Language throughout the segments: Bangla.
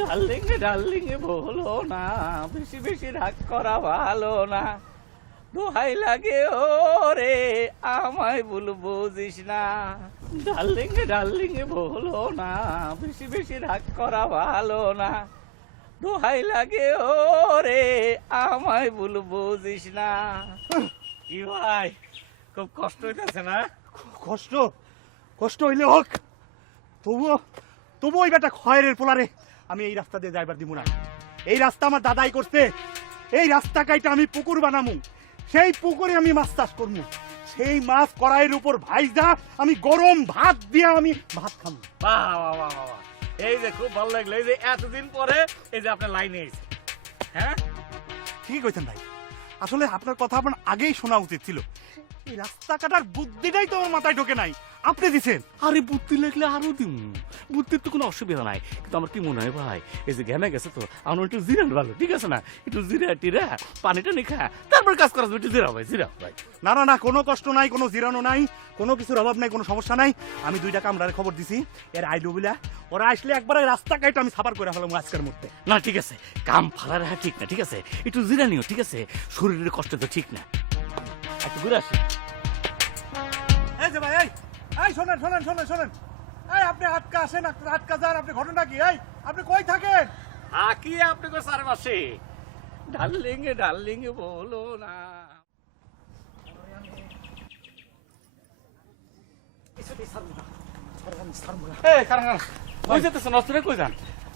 ডার্লিং ডার্লিং বলো না, বেশি বেশি রাগ করা ভালো না। দোহাই লাগে ওরে আমায় ভুল বুঝিস না। ডার্লিং ডার্লিং বলো না, বেশি বেশি রাগ করা ভালো না। দোহাই লাগে ওরে আমায় ভুল বুঝিস না। কি ভাই, খুব কষ্ট হইতেছে না? কষ্ট কষ্ট হইলে হোক, তবুও তবুও ওই বেটা খয়ের পোলারে আমি এই রাস্তা দিয়ে যাইবার দিব না। এই রাস্তা আমার দাদাই করছে। এই রাস্তা কাইটা আমি পুকুর বানামু, সেই পুকুরে আমি মাছ চাষ করবো। সেই মাছ কড়াইয়ের উপর ভাইজা আমি গরম ভাত দিয়ে আমি ভাত খাবো। বাহ বাহ বাহ বাহ, এই যে খুব ভালো লাগলো। এই যে এতদিন পরে এই যে আপনার লাইনে এসে, হ্যাঁ ঠিক কইছেন ভাই, আসলে আপনার কথা আমার আগেই শোনা উচিত ছিল। এই রাস্তা কাটার বুদ্ধিটাই তো আমার মাথায় ঢোকে নাই, আপনি দিছেন। আরে বুদ্ধি লাগলে আরো দিন, বুদ্ধির তো কোনো অসুবিধা নাই। কিন্তু আমার কি মনে হয় ভাই, এই যে ঘেমে গেছে তো আমার একটু জিরান ভালো, ঠিক আছে না? একটু জিরা টিরা পানিটা নিখা তারপর কাজ করা যাবে। একটু জিরা ভাই, জিরা ভাই। না না না, কোনো কষ্ট নাই, কোনো জিরানো নাই, কোনো কিছুর অভাব নাই, কোনো সমস্যা নাই। আমি 2টা কামরারে খবর দিছি, এর আইলো বিলা ওরা আসলে একবার রাস্তা কাইটা আমি সাফার করে ফেলাম আজকের মধ্যে। না ঠিক আছে, কাম ফালা রাখা ঠিক না, ঠিক আছে? একটু জিরা নিও, ঠিক আছে? শরীরের কষ্ট তো ঠিক না। একটু ঘুরে আসি। এই যে ভাই, এই শোনেন শোনেন শোনেন শোনেন, এই আপনি আটকা আসেন, আটকা যান, আপনি ঘটনা কি? এই আপনি কই থাকেন? কি আপনি কো চার মাসে? ডার্লিং ডার্লিং বলো না।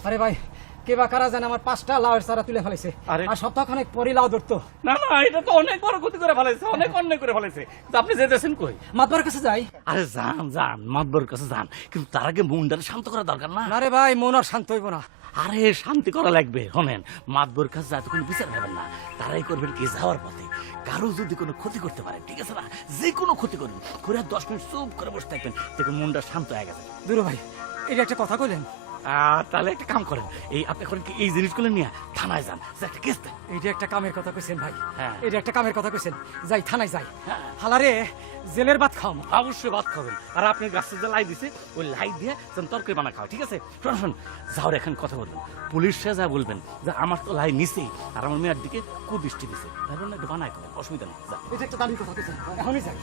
আরে ভাই, কে বা কারা জানে আমার 5টা লাউয়ের চারা তুলে ফেলেছে। আরে। আর সপ্তাহখানেক পরই লাউ ধরতো। না না, এটা তো অনেক বড় ক্ষতি করে ফেলেছে, অনেক অন্যায় করে ফেলেছে। কিন্তু আপনি যেতেছেন কই? মাতবার কাছে যাই। আরে যান যান, মাতবর কাছে যান, কিন্তু তার আগে মনটারে শান্ত করা দরকার না? না রে ভাই, মন আর শান্ত হইব না। আরে শান্তি করা লাগবে। শোনেন, মাতবর কাছে যাতে কোনো বিচার হবেন না, তারাই করবেন কি যাওয়ার পথে কারো যদি কোনো ক্ষতি করতে পারে, ঠিক আছে না? যে কোনো ক্ষতি করবেন করে 10 মিনিট চুপ করে বসে থাকবেন, দেখুন মনটা শান্ত হয়ে গেছে। দুরু ভাই, এটা একটা কথা কইলেন। তাহলে একটা কাম করেন, এই আপনি করেন কি, এই জিনিসগুলো নিয়ে থানায় যান, যে একটা কেস দেন। এইটা একটা কামের কথা কইছেন ভাই। হ্যাঁ। এটা একটা কামের কথা কইছেন। যাই থানায় যাই। হ্যাঁ। হালারে জেলের ভাত খাও। অবশ্যই ভাত খাবেন। আর আপনি গাছের যে লাই দিছে, ওই লাই দিয়ে যেন তরকারি বানা খাওয়া, ঠিক আছে? শোন শোন, যাও এখন কথা বলবেন, পুলিশে যা বলবেন যে আমার তো লাই নিছেই আর আমার মেয়ের দিকে কুদৃষ্টি দিছে, তারপর না একটু বানায় খাবেন, অসুবিধা নেই। যা। এটা একটা দামি কথা কইছেন, এখনই যাই।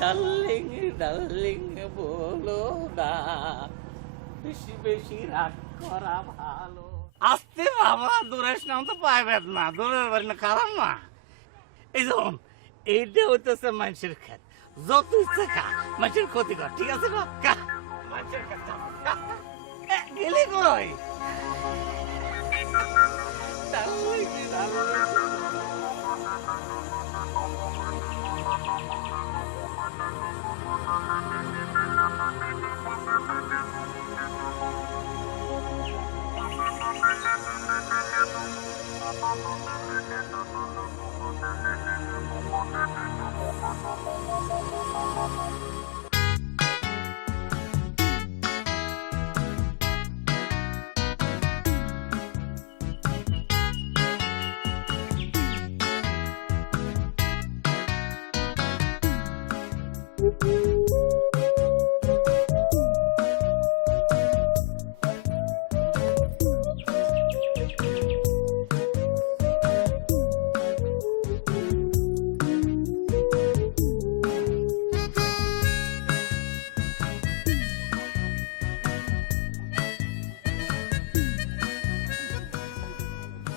ডার্লিং ডার্লিং বলো না, বেশি বেশি রাগ করা ভালো। আস্তে বাবা, দূরের নাম তো পাইবেন না, দূরের বাড়ি না খারাপ না। এই যেমন এইটা হইতেছে মানুষের ক্ষেত, যত ইচ্ছে খা, মানুষের ক্ষতি কর, ঠিক আছে না? খা, মানুষের ক্ষেত খা। গেলি কই? ডার্লিং ডার্লিং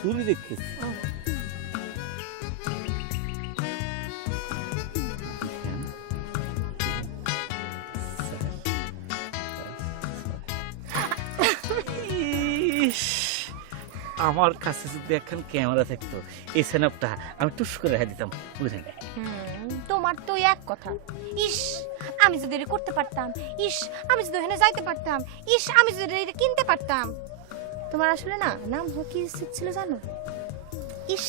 চুরি দেখতেছি। আমার কাছে যদি এখন ক্যামেরা থাকতো, এই স্ন্যাপটা আমি টুস করে রেখে দিতাম, বুঝলেন? তোমার তো এক কথা, ইস আমি যদি এটা করতে পারতাম, ইস আমি যদি ওখানে যাইতে পারতাম, ইস আমি যদি এটা কিনতে পারতাম। তোমার আসলে না নাম কি ছিল জানো? ইস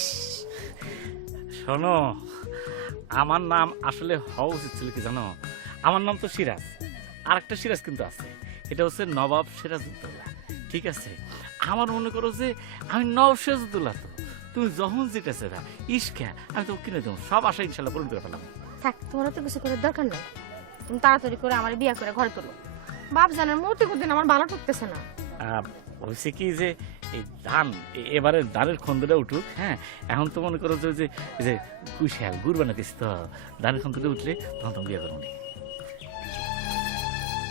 শোনো, আমার নাম আসলে হওয়া উচিত ছিল কি জানো? আমার নাম তো সিরাজ, আর একটা সিরাজ কিন্তু আছে, এটা হচ্ছে নবাব সিরাজউদ্দৌলা, ঠিক আছে? আমার মনে করো যে আমি নবাব সিরাজউদ্দৌলা, তো তুমি যখন যেটা সেটা ইস্কা আমি তো কিনে দেবো, সব আশা ইনশাল্লাহ পূরণ করে ফেলাম। থাক, তোমার তো কিছু করার দরকার নাই। তুমি তাড়াতাড়ি করে আমার বিয়ে করে ঘরে তোলো। বাপ জানার মতি কোদিন আমার ভালো ঠকতেছে না। হয়েছে কি যে এই ধান এবারে ধানের খন্দটা উঠুক, হ্যাঁ এখন তো মনে করো যে যে কুশাল গুড় বানাতিস তো, ধানের খন্দটা উঠলে তখন তুমি বিয়ে করো নি।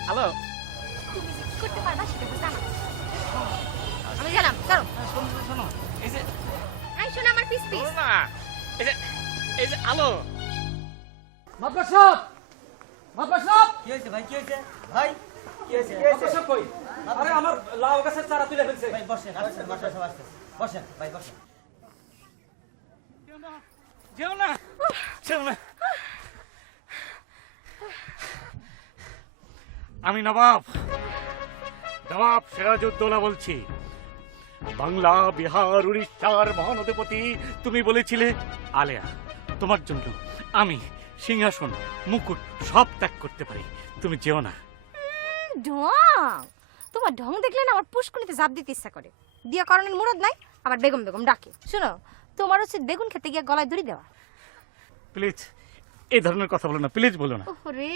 হ্যালো, তুমি যে কি করতে পারবা সেটা তো জানা। আমি গেলাম, চলো। শোনো এই যে আই শোন আমার পিস পিস। না এই যে আলো মাতবার সাহেব, মাতবার সাহেব, কি হয়েছে ভাই? কি হয়েছে ভাই? কি হয়েছে? মাতবার সাহেব কই? আরে আমার লাউ গাছের চারা তুলে ফেলছে। ভাই বসেন, আসছেন, মাস্টার সাহেব আসছেন। বসেন ভাই, বসেন। যেও না যেও না। আমি নবাব সিরাজউদ্দৌলা বলছি। বাংলা, বিহার, উড়িষ্যার মহানদীপতি তুমি বলেছিলে আলেয়া, তোমার জন্য আমি সিংহাসন, মুকুট সব ত্যাগ করতে পারি, তুমি যেও না। ঢং, তোমার ঢং দেখলে না আমার পুষ্কুনিতে জাপ দিতে ইচ্ছা করে। বিয়ে করানোর মুরদ নাই, আবার বেগম বেগম ডাকে। শোনো, তোমার উচিত বেগুন খেতে গিয়ে গলায় দড়ি দেওয়া। প্লিজ এই ধরনের কথা বলো না, প্লিজ বলো না। ওরে,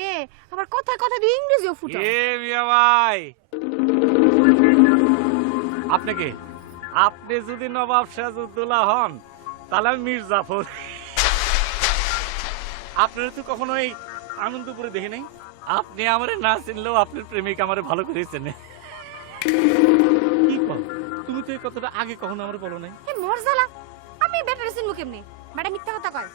আবার কথায় কথায় দিয়ে ইংরেজিও ফুটো। এ মিয়া ভাই, আপনাকে আপনি যদি নবাব সিরাজউদ্দৌলা হন তাহলে আমি মীর জাফর। আপনারা তো কখনো এই আনন্দপুরে দেখে নাই। আপনি আমারে না চিনলেও আপনার প্রেমিক আমারে ভালো করে চেনে। কি কর, তুমি তো এই কথাটা আগে কখনো আমার বলো নাই। এ মোর জ্বালা, আমি ব্যাটারে চিনবো কেমনে? ম্যাডাম মিথ্যা কথা কয়।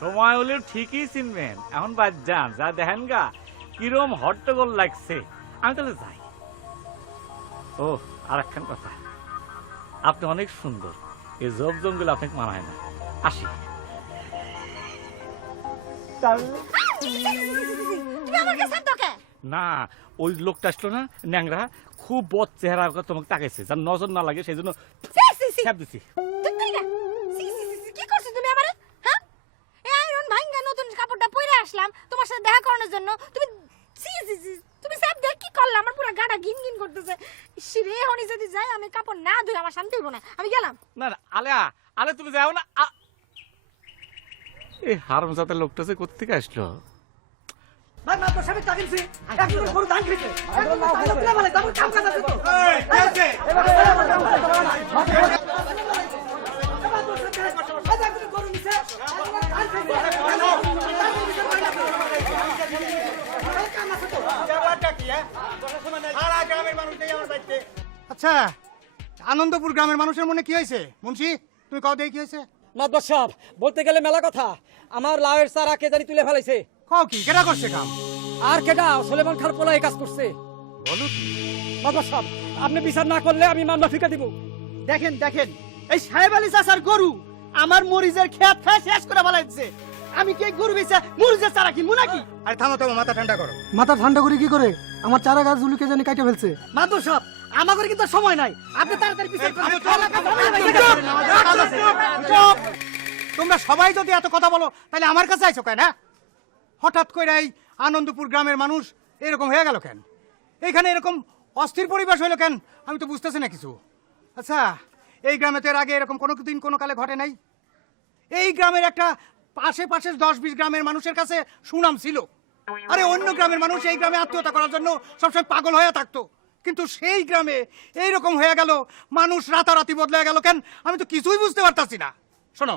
সময় হলে ঠিকই চিনবেন। এখন বাদ যান, যা দেখেন গা কিরম হট্টগোল লাগছে। আমি তাহলে যাই। ও আর একখান কথা, আপনি অনেক সুন্দর, এই জব জঙ্গল আপনাকে মানায় না। আসি। তুমি আমার কাছে তোকে না, ওই লোকটা আসলো না ন্যাংরা, খুব বদ চেহারা, তোমাকে তাকাইছে, যার নজর না লাগে সেই জন্য ছ্যাপ দিছি। কি করছো তুমি আমারে? হ্যাঁ, এই আয়রন ভাঙ্গা নতুন কাপড়টা পরে আসলাম তোমার সাথে দেখা করানোর জন্য। তুমি সব দেখ কি করলা, আমার পুরো গাটা গিন গিন করতেছে। শিরে হনি যদি যাই আমি কাপড় না ধুই আমার শান্তি হইব না। আমি গেলাম। না না আলেয়া, আলে তুমি যাও না। এই হারামজাদা লোকটা যে কোত্থেকে আসলো? ভাই মাস্টার সাহেব তাকিনছি, একজন গরু ধান খেয়েছে। একজন লাউ খাইছে। বলে তারপর কাম কাজ আছে তো। এই কি আছে? একজন গরু নিছে, ধান খাইছে। আচ্ছা, আনন্দপুর গ্রামের মানুষের মনে কি হয়েছে মুন্সি? তুমি কও দেই কি হয়েছে? মাতবার সাহেব, বলতে গেলে মেলা কথা। আমার লাউয়ের চারা কে জানি তুলে ফেলাইছে। কও কি কেডা করছে কাম? আর কেডা? সুলেমান খান পোলা এই কাজ করছে। বলো কি? মাতবার সাহেব, আপনি বিচার না করলে আমি মামলা ফিকা দিব। দেখেন দেখেন, এই সাহেব আলী চাচার গরু আমার মরিচের খেত খায় শেষ করে ফেলাইছে। আমি কি গরু বেচে মরিচের চারা কিনবো নাকি? আরে থামো থামো, মাথা ঠান্ডা করো। মাথা ঠান্ডা করে কি করে? আমার চারা গাছ ঝুলুকে জানি কাটে ফেলছে। মাদুর সব আমাদের কিন্তু সময় নাই, আপনি তাড়াতাড়ি পিছনে চুপ! তোমরা সবাই যদি এত কথা বলো তাহলে আমার কাছে আইছো কেন? হঠাৎ করে এই আনন্দপুর গ্রামের মানুষ এরকম হয়ে গেল কেন? এইখানে এরকম অস্থির পরিবেশ হইলো কেন? আমি তো বুঝতেছি না কিছু। আচ্ছা, এই গ্রামে তো এর আগে এরকম কোনো দিন কোনো কালে ঘটে নাই। এই গ্রামের একটা পাশে 10-20 গ্রামের মানুষের কাছে সুনাম ছিল। আরে অন্য গ্রামের মানুষ এই গ্রামে আত্মহত্যা করার জন্য সবসময় পাগল হয়ে থাকতো, কিন্তু সেই গ্রামে এইরকম হয়ে গেল, মানুষ রাতারাতি বদলে গেল কেন? আমি তো কিছুই বুঝতে পারতাছি না। শোনো,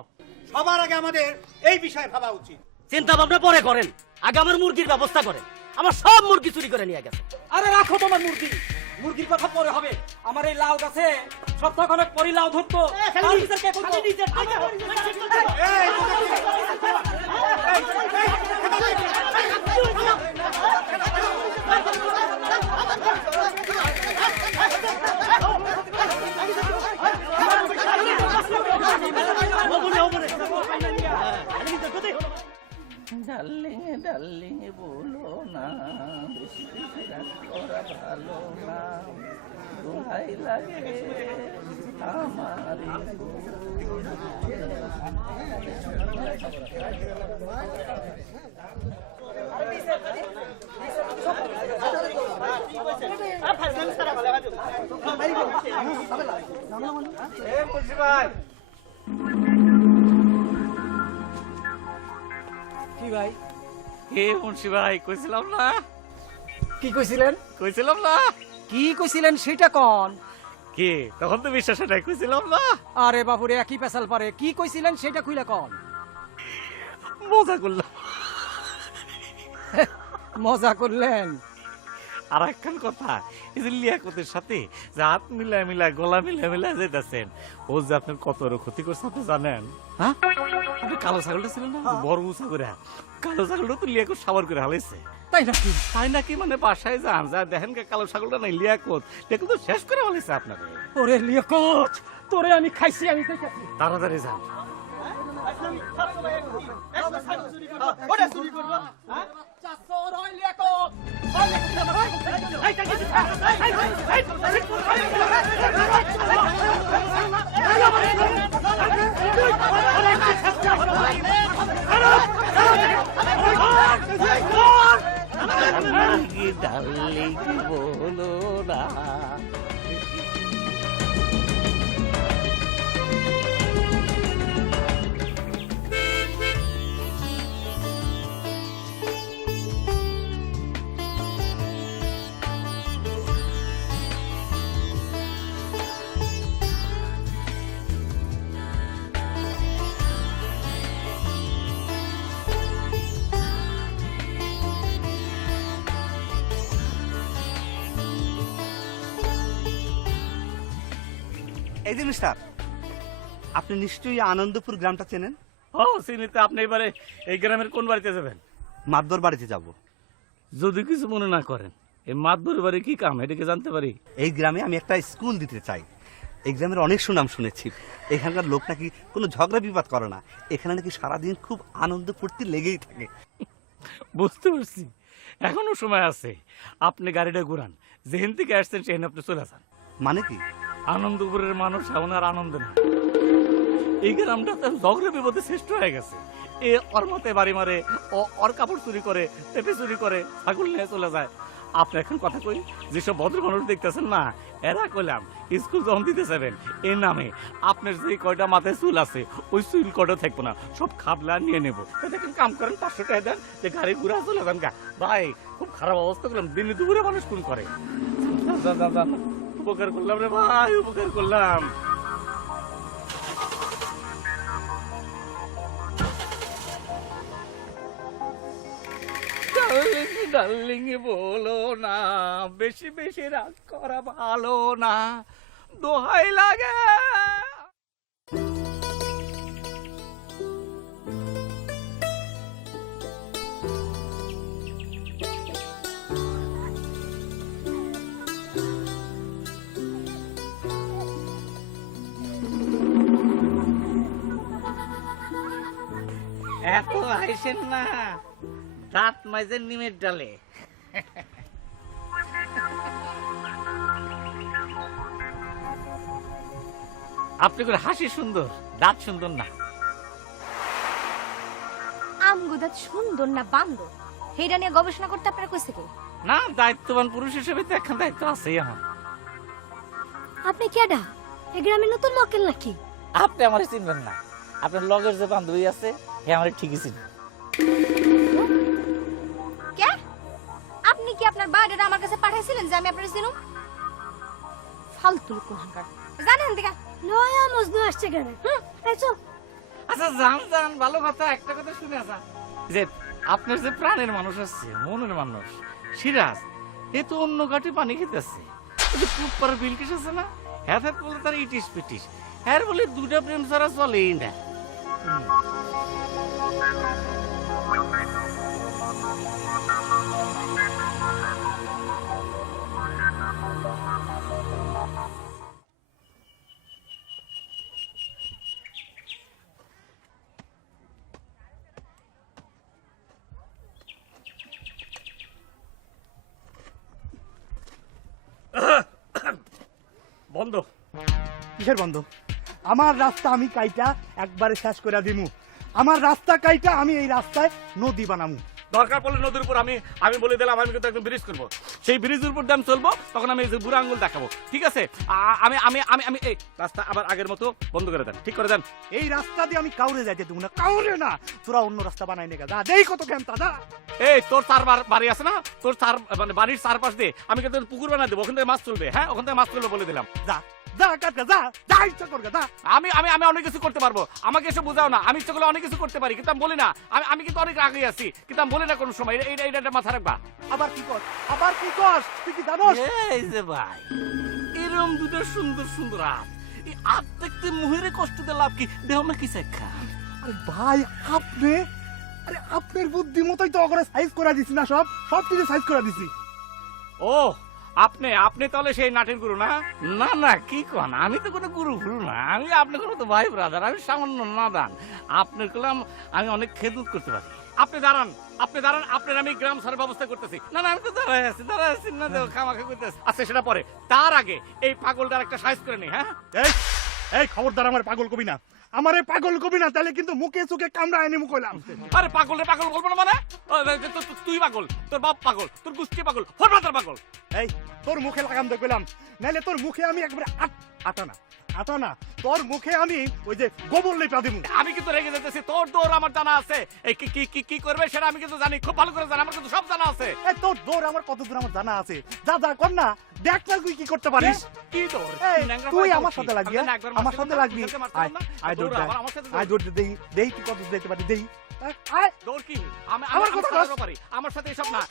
সবার আগে আমাদের এই বিষয়ে ভাবা উচিত। চিন্তা ভাবনা পরে করেন, আগে আমার মুরগির ব্যবস্থা করেন। আমার সব মুরগি চুরি করে নিয়ে গেছে। আরে রাখো তোমার মুরগি, মুরগির কথা পরে হবে। আমার এই লাউ গাছে সপ্তাহখানেক পরই লাউ ধরতো। তার বিচার কে করতো? ডার্লিং ডার্লিং বলো না, বেশি বেশি রাগ করা ভালো না, দোহাই লাগে আমার। কি ভাই, হে মুন্সি ভাই কইছিলাম না কি কইছিলেন কইছিলাম না কি কইছিলেন সেটা কোন? কি তখন তো বিশ্বাস নাই কইছিলাম না আরে বাবুরে একই পেশাল পারে, কি কইছিলেন সেটা খুইলা কোন। মজা করলাম। মজা করলেন? আর একখান কথা, এই যে লিয়াকতের সাথে যে হাত মিলায় মিলায় গলা মিলায় মিলায় যেতেছেন, ও যে আপনার কত বড় ক্ষতি করছে আপনি জানেন? হ্যাঁ, আপনি কালো ছাগলটা ছিলেন না, বড় উঁচা করে, কালো ছাগলটা তো লিয়াকত সাবার করে হালাইছে। তাই নাকি? তাই নাকি? মানে বাসায় যান, যা দেখেন কালো ছাগলটা নাই, লিয়াকত তো শেষ করে হালাইছে আপনাকে। ওরে লিয়াকত, তোরে আমি খাইছি, আমি খাইছি। তাড়াতাড়ি যান। ওটা চুরি করবো ডার্লিং বলো না। এই যে মিস্টার, আপনি নিশ্চয়ই আনন্দপুর গ্রামটা চেনেন? ও চিনিতে, আপনি এবারে এই গ্রামের কোন বাড়িতে যাবেন? মাদবর বাড়িতে যাব। যদি কিছু মনে না করেন, এই মাতবর বাড়ি কি কাম এটাকে জানতে পারি? এই গ্রামে আমি একটা স্কুল দিতে চাই। এই গ্রামের অনেক সুনাম শুনেছি, এখানকার লোক নাকি কোনো ঝগড়া বিবাদ করে না, এখানে নাকি সারাদিন খুব আনন্দ ফুর্তি লেগেই থাকে। বুঝতে পারছি, এখনো সময় আছে। আপনি গাড়িটা ঘুরান, যেখান থেকে আসছেন সেখানে আপনি চলে যান। মানে কি? আনন্দপুরের মানুষ এখন আর আনন্দ না, এই গ্রামটা তো ঝগড়া বিপদে শ্রেষ্ঠ হয়ে গেছে। এ ওর মতে বাড়ি মারে, ও ওর কাপড় চুরি করে, পেঁপে চুরি করে, ছাগল নিয়ে চলে যায়। আপনি এখন কথা কই, যেসব ভদ্র মানুষ দেখতেছেন না, এরা কইলাম স্কুল যখন দিতে যাবেন এর নামে আপনার যে কয়টা মাথায় চুল আছে ওই চুল কয়টা থাকবো না, সব খাবলা নিয়ে নেবো। দেখেন কাম করেন, 500 টাকা দেন, যে গাড়ি ঘুরা চলে যান গা। ভাই খুব খারাপ অবস্থা করলাম, দিনে দুপুরে মানুষ কোন করে। উপকার করলাম রে ভাই, উপকার করলাম। ডার্লিং ডার্লিং বলো না, বেশি বেশি রাগ করা ভালো না, দোহাই লাগে। এত আইসেন না, দাঁত মাইজের নিমের ডালে। আপনি করে হাসি সুন্দর, দাঁত সুন্দর না। আমগো দাঁত সুন্দর না বান্দর, সেইটা নিয়ে গবেষণা করতে আপনারা কইছে কে? না, দায়িত্ববান পুরুষ হিসেবে তো এখন দায়িত্ব আছেই আমার। আপনি কেডা? এই গ্রামের নতুন মক্কেল নাকি? আপনি আমার চিনবেন না, আপনার লগের যে বান্ধবী আছে হে আমার ঠিকই চিনবেন। কে? আপনি কি আপনার বাড়িটা আমার কাছে পাঠাইছিলেন যে আমি আপনার চিনুম? ফালতু কোহাঙ্কার, জানেন দেখা নয়া মজনু আসছে কেন? এই চল। আচ্ছা জান জান, ভালো কথা, একটা কথা শুনে আসা, যে আপনার যে প্রাণের মানুষ আছে, মনের মানুষ সিরাজ, এ তো অন্য ঘাটে পানি খেতেছে। পুপার বিলকিস আছে না, হ্যাঁ বলে তার ইটিস পিটিস, হ্যাঁ বলে দুটা প্রেম ছাড়া চলেই না। বন্ধ। কিসের বন্ধ? আমার রাস্তা আমি কাইটা একবারে শেষ করে দিমু। আমার রাস্তা কাইটা আমি এই রাস্তায় নদী বানামু। দরকার পড়লে নদীর উপর আমি বলে দিলাম আমি কিন্তু একদম ব্রিজ করবো। সেই ব্রিজের উপর দিয়ে আমি চলবো, তখন আমি এই যে বুড়া আঙ্গুল দেখাবো, ঠিক আছে? আমি আমি আমি আমি এই রাস্তা আবার আগের মতো বন্ধ করে দেন, ঠিক করে দেন। এই রাস্তা দিয়ে আমি কাউরে যাইতে দেবো না, কাউরে না। তোরা অন্য রাস্তা বানাই নে গা, দেই কত কেন দাদা। এই তোর চার বাড়ি আছে না, তোর চার মানে বাড়ির চারপাশ দিয়ে আমি কিন্তু পুকুর বানা দেবো, ওখান থেকে মাছ চলবে। হ্যাঁ, ওখান থেকে মাছ চলবে বলে দিলাম। যা যা কাটকা, যা যা ইচ্ছা কর যা। আমি আমি আমি অনেক কিছু করতে পারবো, আমাকে এসে বোঝাও না। আমি ইচ্ছা করলে অনেক কিছু করতে পারি, কিন্তু আমি বলি না। আমি কিন্তু অনেক আগে আছি, কিন্তু আমি বলি না কোনো সময়। এটা মাথা রাখবা। আবার কি কর, আবার কি কর, তুই কি জানোস? এই যে ভাই, এরম দুটো সুন্দর সুন্দর হাত, এই হাত দেখতে মুহেরে কষ্ট দিয়ে লাভ কি? দেহ না কি শিক্ষা? আরে ভাই আপনি, আরে আপনার বুদ্ধি মতোই তো ওখানে সাইজ করে দিছি না, সব সব কিছু সাইজ করে দিছি। ও আপনি তাহলে সেই নাটের গুরু না? না না, কি কন, আমি তো কোনো গুরু ভুল না। আমি আপনার কোনো তো ভাই ব্রাদার, আমি সামান্য নাদান। আপনার কলাম আমি অনেক খেদমত করতে পারি। আপনি দাঁড়ান, আপনার আমি গ্রাম সারের ব্যবস্থা করতেছি। না না, আমি তো দাঁড়াই আছি না, খামাখা করতেছি। আচ্ছা, সেটা পরে। তার আগে এই পাগলটার একটা সাইজ করে নি। হ্যাঁ, এই খবরদার আমার পাগল কবি না, আমারে পাগল কবি না, তাহলে কিন্তু মুখে চোখে কামড়া এনে মুখ কইলাম। আরে পাগল বলবো না মানে? তুই পাগল, তোর বাপ পাগল, তোর গোষ্ঠী পাগল, তোর পাগল। এই তোর মুখে লাগাম দে কইলাম, নাইলে তোর মুখে আমি একবারে আটা না, তোর মুখে আমি ওই যে গোবর লেপা দেবো। আমি কিন্তু রেগে যেতেছি, তোর দৌড় আমার জানা আছে। এই কি করবে সেটা আমি কিন্তু জানি, খুব ভালো করে জানি, আমার কিন্তু সব জানা আছে। এই তোর দৌড় আমার কত দূর আমার জানা আছে, যা যা কর না, দেখ না তুই কি করতে পারিস। কি দৌড়? তুই আমার সাথে লাগবি, আমার সাথে লাগবি। আই দৌড় দেই তুই কত যেতে পারি, দেই দৌড় কি? আমার কথা পারি, আমার সাথে এসব না।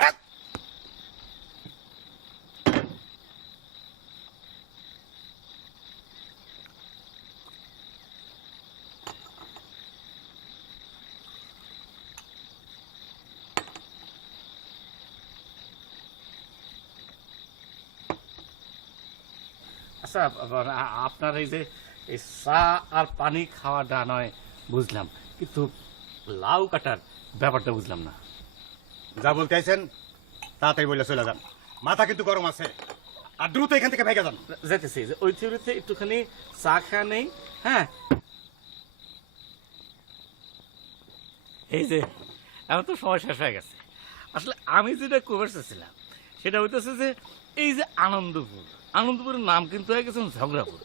আচ্ছা, আপনার এই যে এই চা আর পানি খাওয়াটা নয় বুঝলাম, কিন্তু লাউ কাটার ব্যাপারটা বুঝলাম না। যা বলতে আইছেন তাড়াতাড়ি বলে চলে যান, মাথা কিন্তু গরম আছে, আর দ্রুত এখান থেকে ভেগে যান। যেতেছি, ওই থিওরিতে একটুখানি চা খাওয়া নেই। হ্যাঁ, এই যে এখন তো সময় শেষ হয়ে গেছে। আসলে আমি যেটা কভার চেয়েছিলাম সেটা হইতেছে যে এই যে আনন্দপুরের নাম কিন্তু হয়ে গেছে ঝগড়াপুর।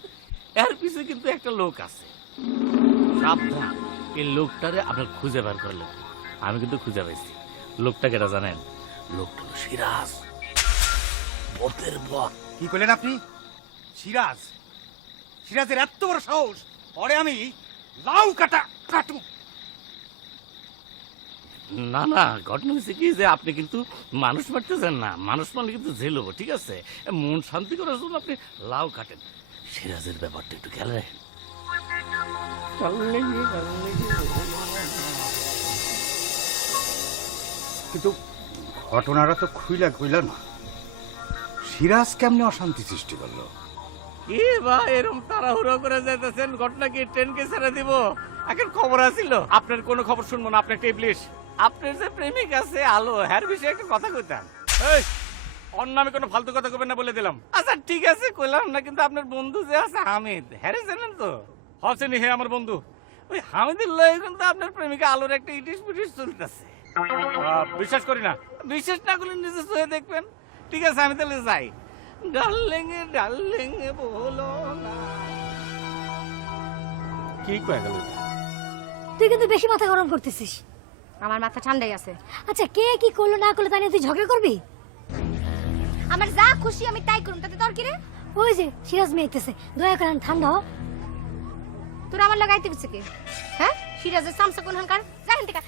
এর পিছনে কিন্তু একটা লোক আছে, সাবধান। এই লোকটারে আপনার খুঁজে বের করে লোক, আমি কিন্তু খুঁজে পাইছি। লোকটা কেটা জানেন? লোকটা হলো সিরাজ, বতের বত। কি করলেন আপনি? সিরাজের এত বড় সাহস, পরে আমি লাউ কাটু। না না, ঘটনা হচ্ছে কি যে আপনি কিন্তু মানুষ মারতেছেন না, মানুষ মানে কিন্তু জেল হবো, ঠিক আছে? মন শান্তি করার জন্য আপনি লাউ কাটেন। সিরাজের ব্যাপারটা একটু খেয়াল রাখেন। কিন্তু ঘটনাটা তো খুইলা না, সিরাজ কেমনে অশান্তি সৃষ্টি করলো? কি বা এরকম তাড়াহুড়ো করে যেতেছেন? ঘটনা কি ট্রেনকে ছেড়ে দিব? এখন খবর আসিল। আপনার কোনো খবর শুনবো না, আপনি একটা ইবলিশ। আপনার যে প্রেমিক আছে আলো, হ্যার বিষয়ে একটা কথা কইতাম। এই অন্য আমি কোনো ফালতু কথা কবেন না বলে দিলাম। আচ্ছা ঠিক আছে, কইলাম না, কিন্তু আপনার বন্ধু যে আছে হামিদ, হ্যারে জানেন তো? হসেনি, হে আমার বন্ধু। ওই হামিদের লয়ে কিন্তু আপনার প্রেমিকা আলোর একটা ইটিস পিটিস চলতেছে। বিশ্বাস করি না, বিশ্বাস না করলে নিজে চোখে দেখবেন। ঠিক আছে, আমি তাহলে যাই। ডার্লিং বলো না। কি কয়ে গেল? তুই কিন্তু বেশি মাথা গরম করতেছিস। আমার মাথা ঠান্ডাই আছে। আচ্ছা, কে কি করলো না করলো তা নিয়ে তুই ঝগড়া করবি? আমার যা খুশি আমি তাই করুম, তাতে তোর কি রে? ওই যে সিরাজ মেয়েতেছে, দয়া করে ঠান্ডা হ। তোর আমার লাগাইতে গেছে কে? হ্যাঁ, সিরাজের সামসা কোন হানকার? যাই থেকে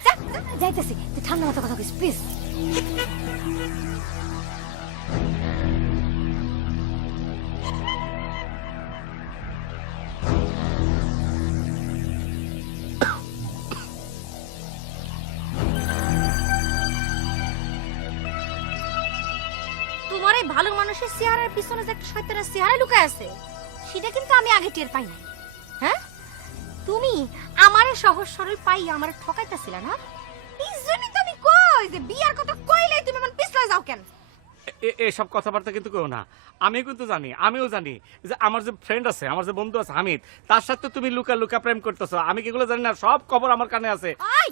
যাইতেছি, তুই ঠান্ডা মাথা কথা কইস প্লিজ। তোমার এই ভালো মানুষের চেহারার পিছনে যে একটা শয়তানের চেহারা লুকায় আছে, সেটা কিন্তু আমি আগে টের পাই নাই। হ্যাঁ, তুমি আমারে সহজ সরল পাই আমারে ঠকাইতেছিল না? এই জন্যই তো আমি কই যে বিয়ার কথা কইলেই তুমি মন পিছলে যাও কেন? এসব কথাবার্তা কিন্তু কেউ না। আমিও কিন্তু জানি, আমিও জানি যে আমার যে ফ্রেন্ড আছে, আমার যে বন্ধু আছে হামিদ, তার সাথে তুমি লুকা প্রেম করতেছো। আমি কি এগুলো জানি না? সব খবর আমার কানে আছে। আই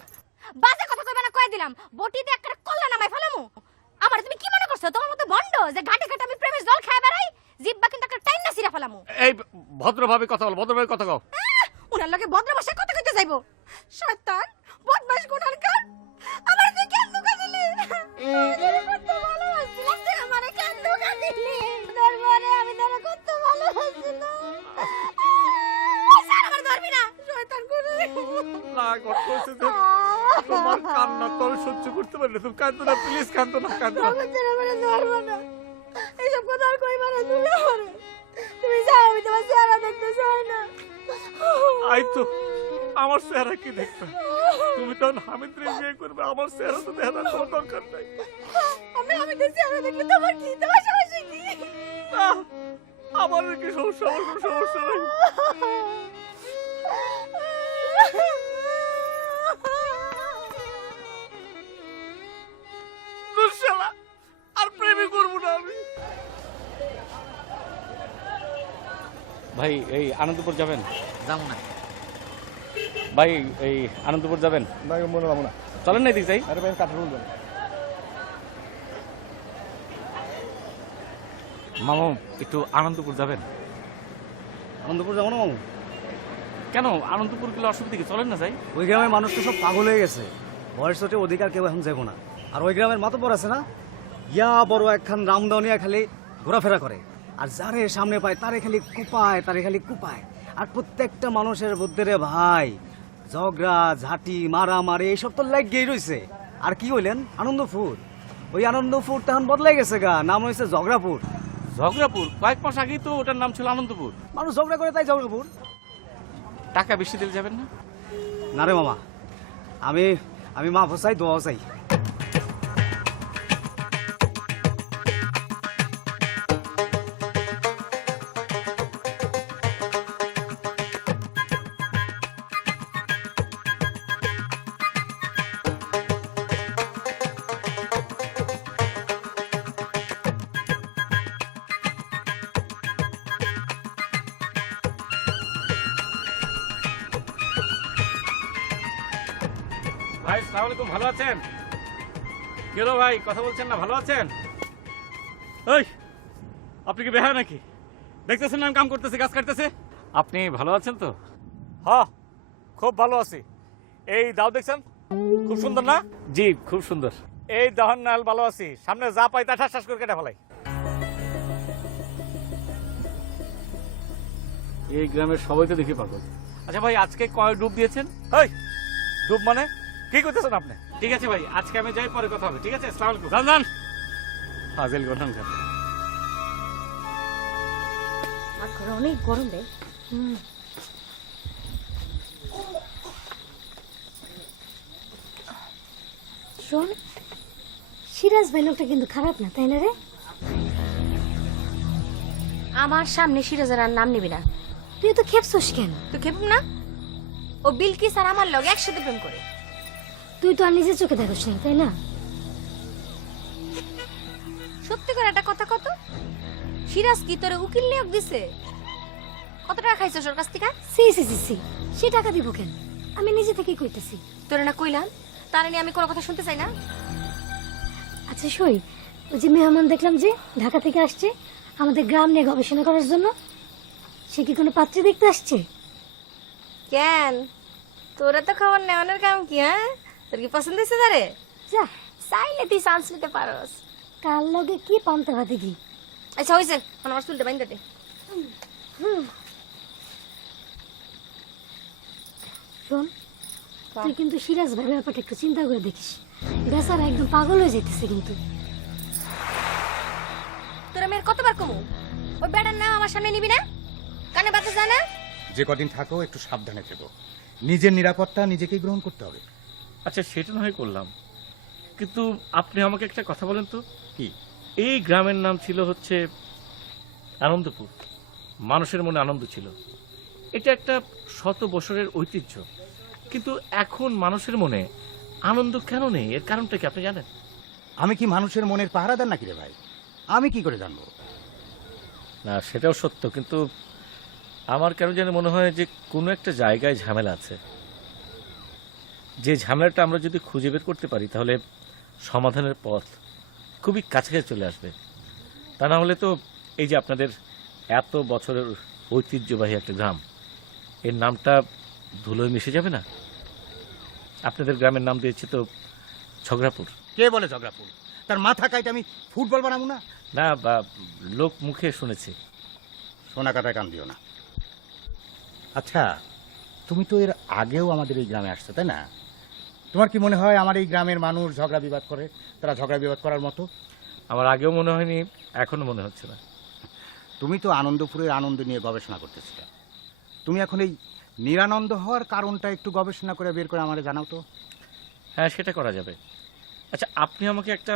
বাজে কথা কইবা না, কই দিলাম। বটি দিয়ে একটা কল্লা নামাই ফেলামু। আমার তুমি কি মনে করছো তোমার মতো বন্ড যে ঘাটে ঘাটে আমি প্রেমের জল খায় বেড়াই জিব্বা কিন্তু একটা টাইম না সিরা ফেলামু এই ভদ্রভাবে কথা বল, ভদ্রভাবে কথা কও। উনার লগে ভদ্র ভাষায় কথা কইতে যাইবো শয়তান বদমাশ গুনাহগার আমার তুই কেন ধোঁকা দিলি কত ভালোবাসছিলাম তুই আমারে কেন ধোঁকা দিলি দরবারে আমি তোরে কত ভালোবাসছিলাম আমার ধরবি না শয়তান করে না করতেছে যে তোমার কান্না তো আমি সহ্য করতে পারি না। তুমি কাঁদো না, প্লিজ কাঁদো না, কাঁদো না। আমার ছেলে মানে ধরবো না এইসব কথা আর কইবা না তুমি আমারে তুমি যাও আমি তোমার চেহারা দেখতে চাই না আই তো আমার চেহারা কি দেখবে? তুমি তো হামিদরে বিয়ে করবে, আমার চেহারা তো দেখার কোনো দরকার নাই। আমি তো চেহারা দেখলে তোমার কি তোমার সমস্যা কি না, আমার কি সমস্যা? আমার কোনো সমস্যা নাই। দুঃশালা, আর প্রেমই করবো না আমি। ভাই এই আনন্দপুর যাবেন? যাবো না ভাই এই আনন্দপুর যাবেন? ভাই মনে রাখবো না। চলেন না এদিক যাই। আরে ভাই কাঠে বলবেন। মামু একটু আনন্দপুর যাবেন? আনন্দপুর যাবো না মামু? কেন আনন্দপুর গেলে অসুবিধা কি? চলেন না যাই। ওই গ্রামের মানুষ তো সব পাগল হয়ে গেছে, বয়স হতে অধিকার কেউ এখন যাবো না। আর ওই গ্রামের মাতব্বর আছে না, ইয়া বড় একখান রামদানিয়া খালি ঘোরাফেরা করে, আর যারে সামনে পায় তারে খালি কুপায়, তারে খালি কুপায়। আর প্রত্যেকটা মানুষের বুদ্ধে রে ভাই ঝগড়া ঝাঁটি মারামারি এইসব তো লাগিয়েই রয়েছে। আর কি হইলেন আনন্দপুর, ওই আনন্দপুর তখন বদলাই গেছে গা, নাম হয়েছে ঝগড়াপুর। ঝগড়াপুর কয়েক মাস আগেই তো ওটার নাম ছিল আনন্দপুর। মানুষ ঝগড়া করে তাই ঝগড়াপুর। টাকা বেশি দিলে যাবেন না? না রে মামা, আমি মাফ চাই, দোয়াও চাই। ভাই আসসালামু আলাইকুম, ভালো আছেন? কেন ভাই কথা বলছেন না? ভালো আছেন? এই আপনি কি বেহায়া নাকি? দেখতেছেন না আমি কাম করতেছি, গাছ কাটতেছে। আপনি ভালো আছেন তো? হ্যাঁ খুব ভালো আছি। এই দাও দেখছেন খুব সুন্দর না? জি খুব সুন্দর। এই দহন নাল ভালো আছি, সামনে যা পাই তা ঠাস ঠাস করে কেটে ফেলাই। এই গ্রামের সবাই তো দেখি পাগল। আচ্ছা ভাই আজকে কয় ডুব দিয়েছেন? এই ডুব মানে কি করতেছেন আপনি? ঠিক আছে ভাই আজকে আমি যাই, পরে কথা হবে। ঠিক আছে, আসসালামু আলাইকুম। যান ফাজিল গঠন কর। অনেক গরম রে। শোন, সিরাজ ভাই লোকটা কিন্তু খারাপ না, তাই না রে? আমার সামনে সিরাজের আর নাম নিবি না। তুই তো খেপছিস কেন? তুই খেপিস না? ও বিলকিস আর আমার লগে একসাথে প্রেম করে। তুই তো আর নিজের চোখে দেখোস না, তাই না? সত্যি করে একটা কথা কত, সিরাজ কি তোরে উকিল নিয়োগ দিছে? কত টাকা খাইছস ওর কাছ থেকে? সি সে টাকা দিব কেন? আমি নিজে থেকেই কইতেছি। তোরে না কইলাম তারে নিয়ে আমি কোনো কথা শুনতে চাই না। আচ্ছা সই, ওই যে মেহমান দেখলাম যে ঢাকা থেকে আসছে আমাদের গ্রাম নিয়ে গবেষণা করার জন্য, সে কি কোনো পাত্রী দেখতে আসছে? কেন তোরা তো খবর নেওয়ানোর কাম কি? হ্যাঁ তোর কি পছন্দ হয়েছে তারে? যা, চাইলে তুই চান্স নিতে পারস। কার লগে কি পান্তা ভাতে কি? আচ্ছা হয়েছে, আমার চুলটা বাইন্দা দে। শোন, তুই কিন্তু সিরাজ ভাইয়ের ব্যাপারটা একটু চিন্তা করে দেখিস, বেচারা একদম পাগল হয়ে যেতেছে কিন্তু। তোরা মেয়ের কতবার কমু ওই বেটার নাম আমার সামনে নিবি না? কানে বাতা যায় না? যে কদিন থাকো একটু সাবধানে থেকো, নিজের নিরাপত্তা নিজেকেই গ্রহণ করতে হবে। আচ্ছা সেটা না হয় করলাম, কিন্তু আপনি আমাকে একটা কথা বলেন তো। কি? এই গ্রামের নাম ছিল হচ্ছে আনন্দপুর, মানুষের মনে আনন্দ ছিল, এটা একটা শত বছরের ঐতিহ্য। কিন্তু এখন মানুষের মনে আনন্দ কেন নেই? এর কারণটা কি আপনি জানেন? আমি কি মানুষের মনের পাহারাদার নাকি রে ভাই? আমি কি করে জানবো? না সেটাও সত্য, কিন্তু আমার কেন যেন মনে হয় যে কোনো একটা জায়গায় ঝামেলা আছে। যে ঝামেলাটা আমরা যদি খুঁজে বের করতে পারি তাহলে সমাধানের পথ খুবই কাছাকাছি চলে আসবে। তা না হলে তো এই যে আপনাদের এত বছরের ঐতিহ্যবাহী একটা গ্রাম, এর নামটা ধুলোয় মিশে যাবে না। আপনাদের গ্রামের নাম দিয়েছে তো ঝগড়াপুর। কে বলে ঝগড়াপুর? তার মাথা কাইতে আমি ফুটবল বানাবো না? না, বা লোক মুখে শুনেছি। সোনা কাটায় কান দিও না। আচ্ছা, তুমি তো এর আগেও আমাদের এই গ্রামে আসছো, তাই না? তোমার কি মনে হয় আমার এই গ্রামের মানুষ ঝগড়া বিবাদ করে? তারা ঝগড়া বিবাদ করার মতো? আমার আগেও মনে হয়নি, এখনো মনে হচ্ছে না। তুমি তো আনন্দপুরের আনন্দ নিয়ে গবেষণা করতেছিলে। তুমি এখন এই নিরানন্দ হওয়ার কারণটা একটু গবেষণা করে বের করে আমারে জানাও তো। হ্যাঁ, সেটা করা যাবে। আচ্ছা, আপনি আমাকে একটা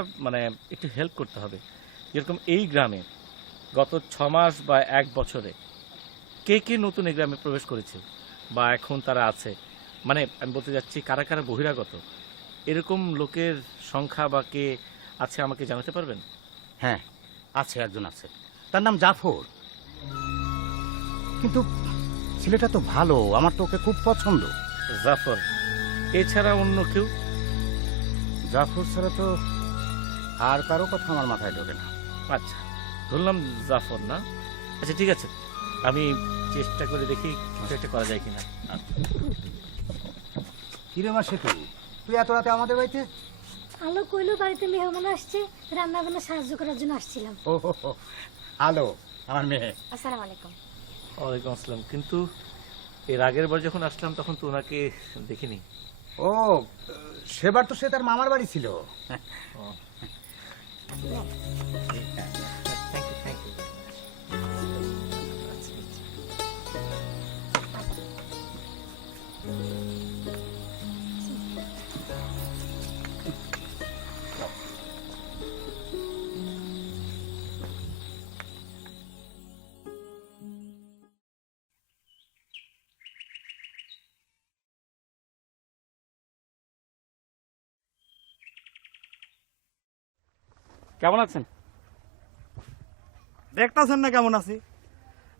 একটু হেল্প করতে হবে। যেরকম এই গ্রামে গত 6 মাস বা 1 বছরে কে কে নতুন এই গ্রামে প্রবেশ করেছে বা এখন তারা আছে, আমি বলতে যাচ্ছি কারা কারা বহিরাগত, এরকম লোকের সংখ্যা বা কে আছে আমাকে জানাতে পারবেন? হ্যাঁ, আছে, একজন আছে, তার নাম জাফর। কিন্তু ছেলেটা তো ভালো, আমার তো ওকে খুব পছন্দ। জাফর এছাড়া অন্য কেউ? জাফর ছাড়া তো আর কারো কথা আমার মাথায় ঢোকে না। আচ্ছা, ধরলাম জাফর না। আচ্ছা, ঠিক আছে, আমি চেষ্টা করে দেখি কিছু একটা করা যায় কিনা। কিরে মা, সে তুই এত রাতে আমাদের বাড়িতে? আলো কইলো বাড়িতে মেহমান আসছে, রান্না বান্না সাহায্য করার জন্য আসছিলাম। ও হ্যালো, আমার মেয়ে। আসসালামু আলাইকুম। ওয়ালাইকুম আসসালাম। কিন্তু এর আগের বার যখন আসলাম তখন তো ওনাকে দেখিনি। ও, সেবার তো সে তার মামার বাড়ি ছিল। Thank you, thank you. কেমন আছেন? দেখতেছেন না কেমন আছি?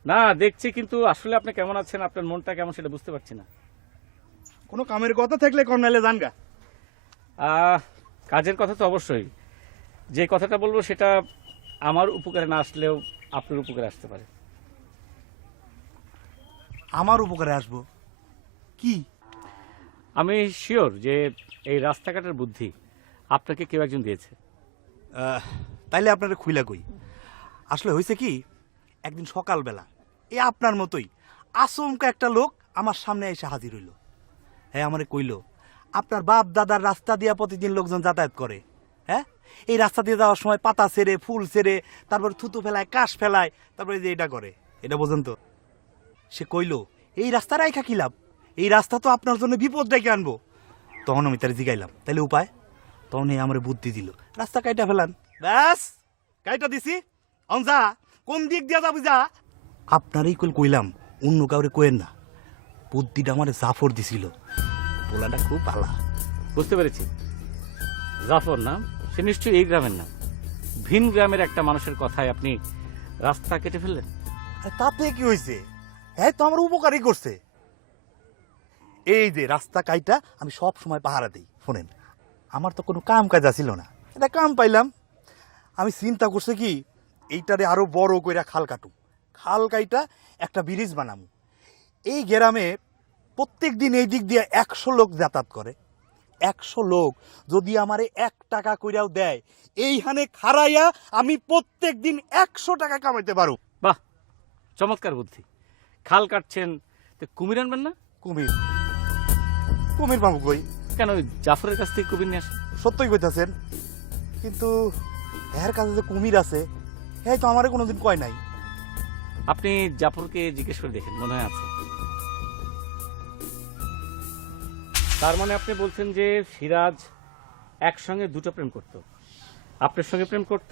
না, দেখছি, কিন্তু আসলে আপনি কেমন আছেন, আপনার মনটা কেমন সেটা বুঝতে পারছি না। কোনো কামের কথা থাকলে কর্নাইলে জানগা। কাজের কথা তো অবশ্যই। যে কথাটা বলবো সেটা আমার উপকারে না আসলেও আপনার উপকারে আসতে পারে। আমার উপকারে আসবো? কি? আমি শিওর যে এই রাস্তাঘাটের বুদ্ধি আপনাকে কেউ একজন দিয়েছে। তাইলে আপনারা খুইলা কই। আসলে হয়েছে কি, একদিন সকালবেলা এই আপনার মতোই আচমকা একটা লোক আমার সামনে এসে হাজির হইল। হ্যাঁ, আমারে কইল আপনার বাপ দাদার রাস্তা দিয়া প্রতিদিন লোকজন যাতায়াত করে। হ্যাঁ, এই রাস্তা দিয়ে যাওয়ার সময় পাতা ছেড়ে, ফুল ছেড়ে, তারপর থুতু ফেলায়, কাশ ফেলায়, তারপরে যে এটা করে, এটা বোঝেন তো? সে কইল এই রাস্তা রাইখা কি লাভ, এই রাস্তা তো আপনার জন্য বিপদ ডেকে আনবো। তখন আমি তার জিগাইলাম তাহলে উপায়। তখন এই আমার বুদ্ধি দিল, রাস্তা কাইটা ফেলান। ব্যাস, কাইটা দিছি, যা কোন দিক দিয়া যাবি যা। আপনারই কইলাম, অন্য কাউরে কইেন না। বুদ্ধিটা আমার জাফর দিছিল, পোলাটা খুব ভালা। বুঝতে পেরেছি, জাফর নাম, সে নিশ্চয়ই এই গ্রামের নাম। ভিন গ্রামের একটা মানুষের কথায় আপনি রাস্তা কেটে ফেললেন। তাতে কি হয়েছে? হ্যাঁ, তো আমার উপকারই করছে। এই যে রাস্তা কাইটা আমি সব সময় পাহারা দিই। শোনেন, আমার তো কোনো কাম কাজ ছিল না, এটা কাম পাইলাম। আমি চিন্তা করছি কি, এইটারে আরো বড় কইরা খাল কাটু, খাল কাইটা একটা ব্রিজ বানামু। এই গ্রামে প্রত্যেক দিন এই দিক দিয়ে 100 লোক যাতায়াত করে। 100 লোক যদি আমারে 1 টাকা কইরাও দেয়, এইখানে খাড়াইয়া আমি প্রত্যেক দিন 100 টাকা কামাইতে পারো। বাহ, চমৎকার বুদ্ধি। খাল কাটছেন, তো কুমির আনবেন না? কুমির? কুমির বাবু কই? কেন, ওই জাফরের কাছ থেকে কুমির নিয়ে আসেন। সত্যই কইতাছেন, কিন্তু এর কাছে যে কুমির আছে, হ্যাঁ তো আমারে কোনোদিন কয় নাই। আপনি জাফরকে জিজ্ঞেস করে দেখেন, মনে হয় আছে। তার মানে আপনি বলছেন যে সিরাজ একসঙ্গে দুটো প্রেম করত, আপনার সঙ্গে প্রেম করত,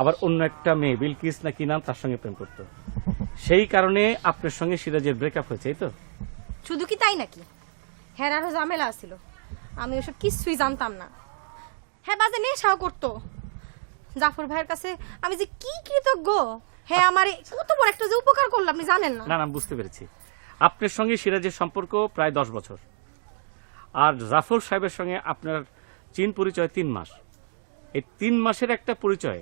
আবার অন্য একটা মেয়ে বিলকিস না কি নাম, তার সঙ্গে প্রেম করত। সেই কারণে আপনার সঙ্গে সিরাজের ব্রেকআপ হয়েছে, এই তো? শুধু কি তাই নাকি, হ্যাঁ আরো ঝামেলা আছিল, আমি ওসব কিছুই জানতাম না। হ্যাঁ, বাজে নেশাও করতো। জাফর ভাইয়ের কাছে আমি যে কি কৃতজ্ঞ, হ্যাঁ আমার কত বড় একটা যে উপকার করলো আপনি জানেন না। না না, বুঝতে পেরেছি। আপনার সঙ্গে সিরাজের সম্পর্ক প্রায় 10 বছর, আর জাফর সাহেবের সঙ্গে আপনার চীন পরিচয় 3 মাস। এই 3 মাসের একটা পরিচয়,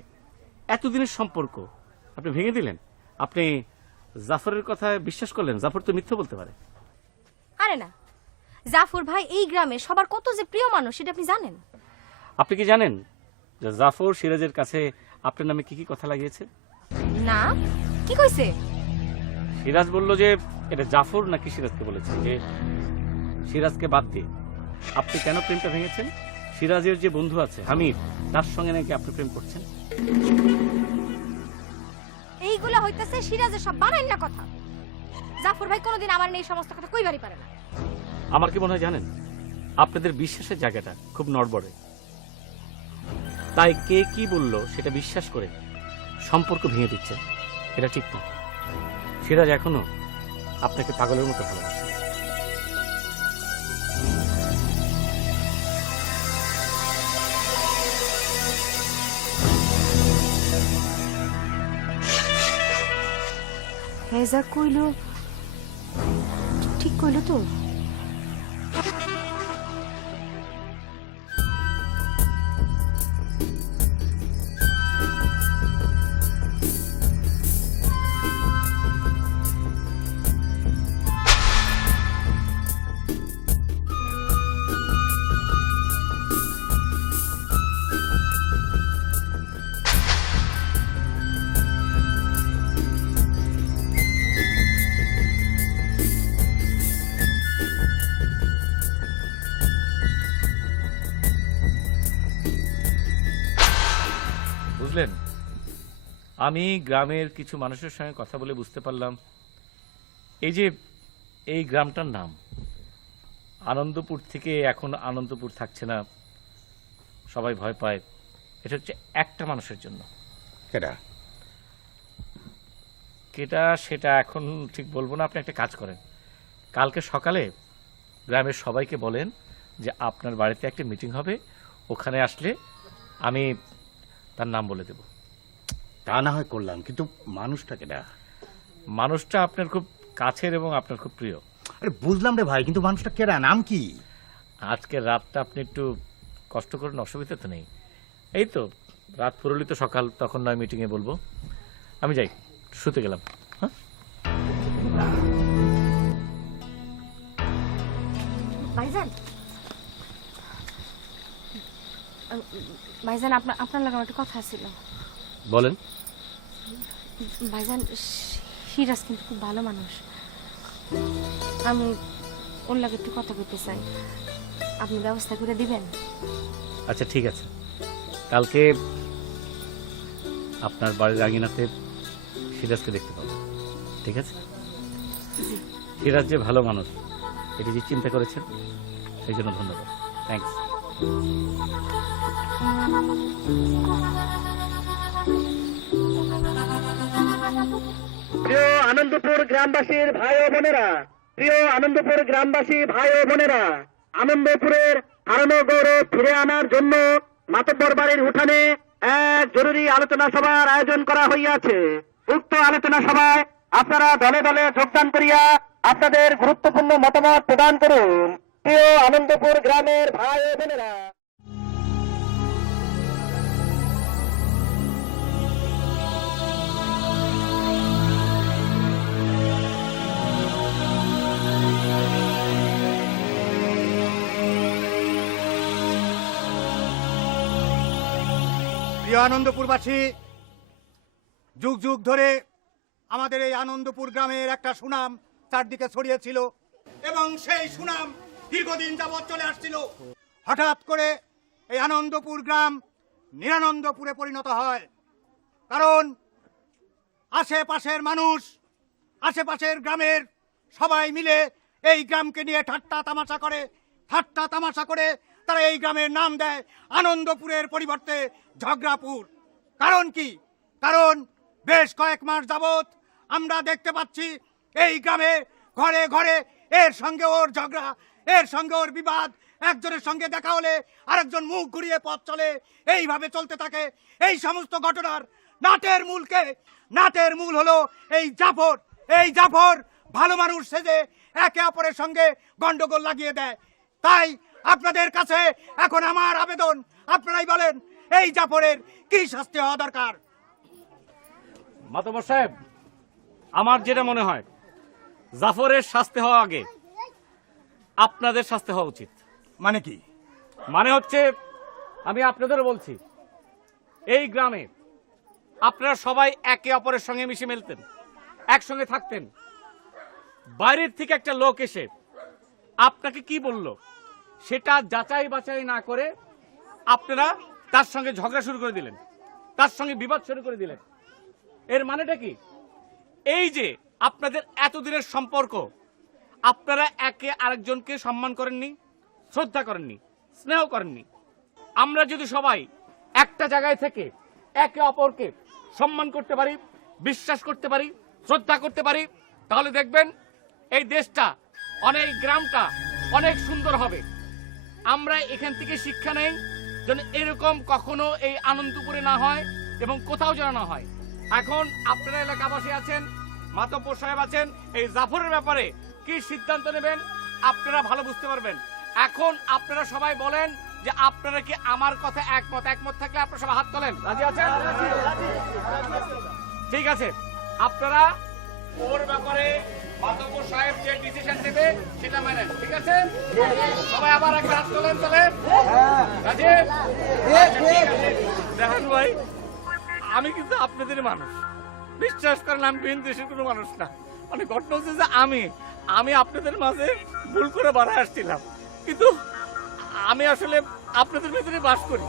এতদিনের সম্পর্ক আপনি ভেঙে দিলেন। আপনি জাফরের কথা বিশ্বাস করলেন? জাফর তো মিথ্যা বলতে পারে। আরে না, জাফর ভাই এই গ্রামে সবার কত যে প্রিয় মানুষ সেটা আপনি জানেন? আপনি কি জানেন যে জাফর সিরাজের কাছে আপনার নামে কি কি কথা লাগিয়েছে? না, কি কইছে? সিরাজ বলল যে এটা জাফর নাকি সিরাজকে বলেছে যে সিরাজকে বাদ দিয়ে আপনি কেন প্রেমটা ভেঙেছেন। সিরাজের যে বন্ধু আছে হামিদ, তার সঙ্গে নাকি আপনি প্রেম করছেন। এইগুলা হইতেছে সিরাজের সব বানাইনা কথা। জাফর ভাই কোনোদিন আমার এই সমস্ত কথা কইবারই পারে না। আমার কি মনে হয় জানেন, আপনাদের বিশ্বাসের জায়গাটা খুব নড়বড়ে। তাই কে কি বলল সেটা বিশ্বাস করে সম্পর্ক ভেঙে দিচ্ছেন, এটা ঠিক না। সিরাজ এখনো আপনাকে পাগলের মতো ভালোবাসে। হেজা কইল ঠিক কইল তো? বুঝলেন, আমি গ্রামের কিছু মানুষের সঙ্গে কথা বলে বুঝতে পারলাম এই যে এই গ্রামটার নাম আনন্দপুর থেকে এখন আনন্দপুর থাকছে না, সবাই ভয় পায়। এটা হচ্ছে একটা মানুষের জন্য। কেডা? কেটা সেটা এখন ঠিক বলবো না। আপনি একটা কাজ করেন, কালকে সকালে গ্রামের সবাইকে বলেন যে আপনার বাড়িতে একটা মিটিং হবে, ওখানে আসলে আমি তার নাম বলে দেব। তা না হয় করলাম, কিন্তু মানুষটা কেডা? মানুষটা আপনার খুব কাছের এবং আপনার খুব প্রিয়। আরে বুঝলাম রে ভাই, কিন্তু মানুষটা কেডা, নাম কি? আজকের রাতটা আপনি একটু কষ্ট করেন, অসুবিধা তো নেই। এই তো রাত ফুরলি তো সকাল, তখন নয় মিটিংয়ে বলবো। আমি যাই, শুতে গেলাম। হ্যাঁ ভাইজান, ভাইজান আপনার লাগে একটা কথা ছিল। বলেন। ভাইজান, সিরাজ কিন্তু খুব ভালো মানুষ। আমি ওর লাগে একটু কথা বলতে চাই, আপনি ব্যবস্থা করে দিবেন? আচ্ছা ঠিক আছে, কালকে আপনার বাড়ির আঙিনাতে সিরাজকে দেখতে পাবো। ঠিক আছে? সিরাজ যে ভালো মানুষ এটি যে চিন্তা করেছেন সেই জন্য ধন্যবাদ। থ্যাংকস। প্রিয় আনন্দপুর গ্রামবাসীর ভাই ও বোনেরা, প্রিয় আনন্দপুর গ্রামবাসী ভাই ও বোনেরা, আনন্দপুরের হারানো গৌরব ফিরে আনার জন্য মাতব্বর বাড়ির উঠানে এক জরুরি আলোচনা সভার আয়োজন করা হইয়াছে। উক্ত আলোচনা সভায় আপনারা দলে দলে যোগদান করিয়া আপনাদের গুরুত্বপূর্ণ মতামত প্রদান করুন। প্রিয় আনন্দপুর গ্রামের ভাই ও বোনেরা, প্রিয় আনন্দপুরবাসী, যুগ যুগ ধরে আমাদের এই আনন্দপুর গ্রামের একটা সুনাম চারদিকে ছড়িয়েছিল এবং সেই সুনাম দীর্ঘদিন যাবৎ চলে আসছিল। হঠাৎ করে এই আনন্দপুর গ্রাম নিরানন্দপুরে পরিণত হয়, কারণ আশেপাশের মানুষ, আশেপাশের গ্রামের সবাই মিলে এই গ্রামকে নিয়ে ঠাট্টা তামাশা করে তারা এই গ্রামের নাম দেয় আনন্দপুরের পরিবর্তে ঝগড়াপুর। কারণ কি? কারণ বেশ কয়েক মাস যাবৎ আমরা দেখতে পাচ্ছি এই গ্রামে ঘরে ঘরে এর সঙ্গে ওর ঝগড়া, এর সঙ্গে ওর বিবাদ, একজনের সঙ্গে দেখা হলে আরেকজন মুখ ঘুরিয়ে পথ চলে, এইভাবে চলতে থাকে। এই সমস্ত ঘটনার নাটের মূল হলো এই জাফর। এই জাফর ভালো মানুষ সেজে একে অপরের সঙ্গে গন্ডগোল লাগিয়ে দেয়। তাই আপনাদের কাছে এখন আমার আবেদন, আপনারাই বলেন এই জাফরের কি শাস্তি হওয়া দরকার? মাতবর সাহেব, আমার যেটা মনে হয় জাফরের শাস্তি হওয়া আগে আপনাদের শাস্তি হওয়া উচিত। মানে কি? মানে হচ্ছে, আমি আপনাদের বলছি, এই গ্রামে আপনারা সবাই একে অপরের সঙ্গে মিশে মিলতেন, একসঙ্গে থাকতেন। বাইরের থেকে একটা লোক এসে আপনাকে কি বলল সেটা যাচাই বাছাই না করে আপনারা তার সঙ্গে ঝগড়া শুরু করে দিলেন, তার সঙ্গে বিবাদ শুরু করে দিলেন। এর মানেটা কি? এই যে আপনাদের এতদিনের সম্পর্ক, আপনারা একে আরেকজনকে সম্মান করেননি, শ্রদ্ধা করেননি, স্নেহ করেননি। আমরা যদি সবাই একটা জায়গায় থেকে একে অপরকে সম্মান করতে পারি, বিশ্বাস করতে পারি, শ্রদ্ধা করতে পারি, তাহলে দেখবেন এই দেশটা, অনেক গ্রামটা অনেক সুন্দর হবে। আমরা এখান থেকে শিক্ষা নেই যেন এরকম কখনো এই আনন্দপুরে না হয় এবং কোথাও যেন না হয়। এখন আপনারা এলাকাবাসী আছেন, মাতব্বর সাহেব আছেন, এই জাফরের ব্যাপারে কি সিদ্ধান্ত নেবেন আপনারা ভালো বুঝতে পারবেন। এখন আপনারা সবাই বলেন যে আপনারা কি আমার কথা একমত? একমত থাকলে আপনারা সবাই হাত তোলেন। রাজি আছেন? ঠিক আছে, আপনারা ওর ব্যাপারে মাতব্বর সাহেব যে ডিসিশন নেবে সেটা মেনেন। ঠিক আছে, সবাই আবার একবার হাত তোলেন। তোলেন? রাজি? দেখেন ভাই, আমি কিন্তু আপনাদের মানুষ, বিশ্বাস করেন, আমি ভিন দেশের কোনো মানুষ না। মানে ঘটনা হচ্ছে যে আমি আপনাদের মাঝে ভুল করে বাড়া আসছিলাম, কিন্তু আমি আসলে আপনাদের ভিতরে বাস করি।